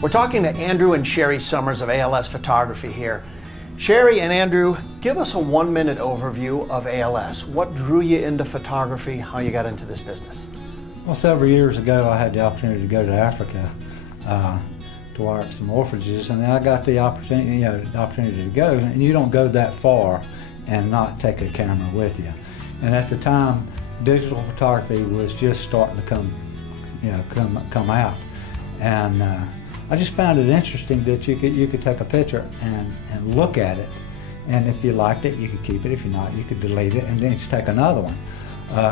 We're talking to Andrew and Sherry Summers of ALS Photography here. Sherry and Andrew, give us a 1-minute overview of ALS. What drew you into photography, how you got into this business? Well, several years ago I had the opportunity to go to Africa to work at some orphanages, and I got the opportunity, to go, and you don't go that far and not take a camera with you. And at the time, digital photography was just starting to come out, and I just found it interesting that you could take a picture and look at it, and if you liked it, you could keep it. If you're not, you could delete it and then just take another one.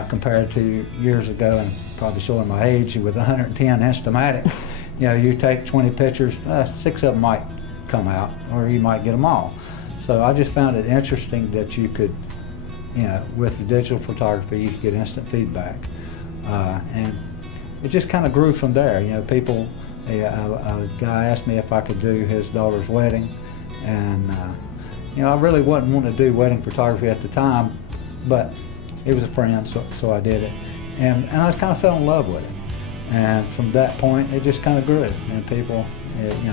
Compared to years ago, and probably showing my age, with 110 Instamatic, you take 20 pictures, 6 of them might come out, or you might get them all. So I just found it interesting that you could, with the digital photography, you could get instant feedback, and it just kind of grew from there. People. A guy asked me if I could do his daughter's wedding, and I really wasn't wanting to do wedding photography at the time, but it was a friend, so I did it, and I kind of fell in love with it, and from that point it just kind of grew, and people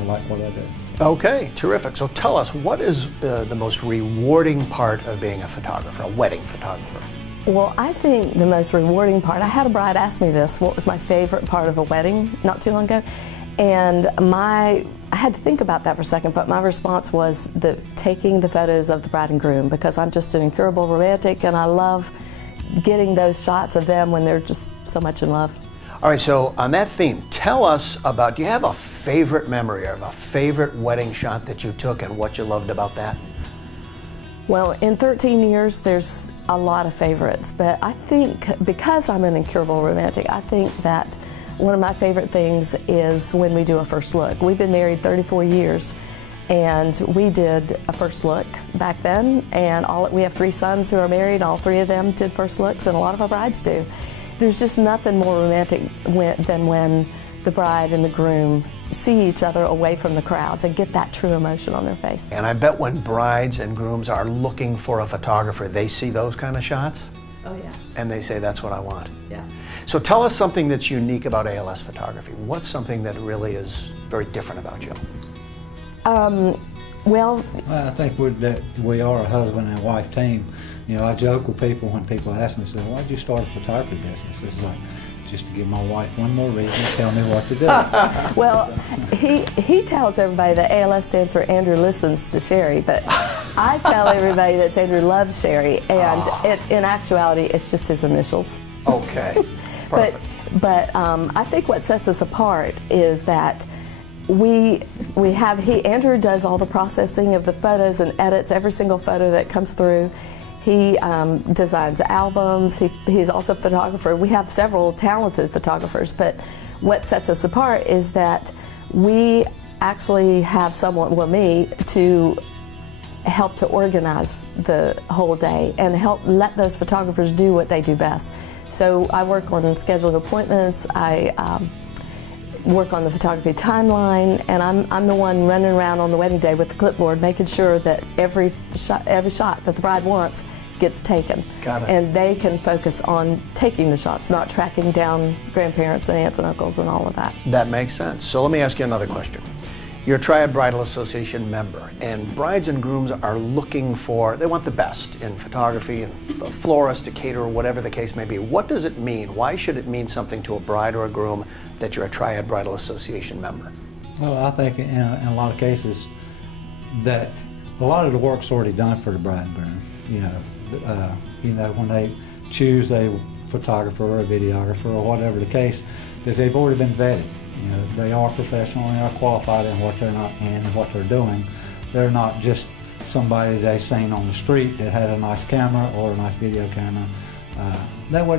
like what I do. Okay, terrific. So tell us, what is the most rewarding part of being a photographer, a wedding photographer? Well, I think the most rewarding part, I had a bride ask me this, what was my favorite part of a wedding not too long ago, and I had to think about that for a second, but my response was taking the photos of the bride and groom, because I'm just an incurable romantic and I love getting those shots of them when they're just so much in love. All right, so on that theme, tell us about, do you have a favorite memory or a favorite wedding shot that you took and what you loved about that? Well, in 13 years, there's a lot of favorites, but I think because I'm an incurable romantic, I think that one of my favorite things is when we do a first look. We've been married 34 years, and we did a first look back then, and we have 3 sons who are married. All 3 of them did first looks, and a lot of our brides do. There's just nothing more romantic than when the bride and the groom see each other away from the crowds and get that true emotion on their face. And I bet when brides and grooms are looking for a photographer, they see those kind of shots? Oh yeah. And they say, that's what I want. Yeah. So tell us something that's unique about ALS photography. What's something that really is very different about you? Well, I think that we are a husband and wife team. I joke with people when people ask me, why'd you start a photography business? It's like, just to give my wife one more reason to tell me what to do. Well, he tells everybody that ALS stands for Andrew Listens to Sherry, but I tell everybody that Andrew loves Sherry, and in actuality, it's just his initials. Okay, perfect. But I think what sets us apart is that Andrew does all the processing of the photos and edits every single photo that comes through. He designs albums. He's also a photographer. We have several talented photographers, but what sets us apart is that we actually have someone, well, me, to help to organize the whole day and help let those photographers do what they do best. So I work on scheduling appointments. I work on the photography timeline, and I'm the one running around on the wedding day with the clipboard, making sure that every shot that the bride wants gets taken. Got it. And they can focus on taking the shots, not tracking down grandparents and aunts and uncles and all of that. That makes sense. So let me ask you another question. You're a Triad Bridal Association member, and brides and grooms are looking for, they want the best in photography and florists, to cater, whatever the case may be. What does it mean? Why should it mean something to a bride or a groom that you're a Triad Bridal Association member? Well, I think in a lot of cases that a lot of the work's already done for the bride and groom. When they choose a photographer or a videographer or whatever the case, that they've already been vetted. They are professional and they are qualified in what they're doing. They're not just somebody they seen on the street that had a nice camera or a nice video camera. That way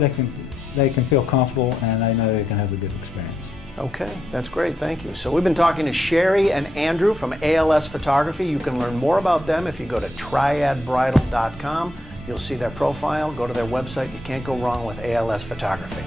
they can feel comfortable and they know they can have a good experience. Okay, that's great, thank you. So we've been talking to Sherry and Andrew from ALS Photography. You can learn more about them if you go to triadbridal.com. You'll see their profile, go to their website. You can't go wrong with ALS Photography.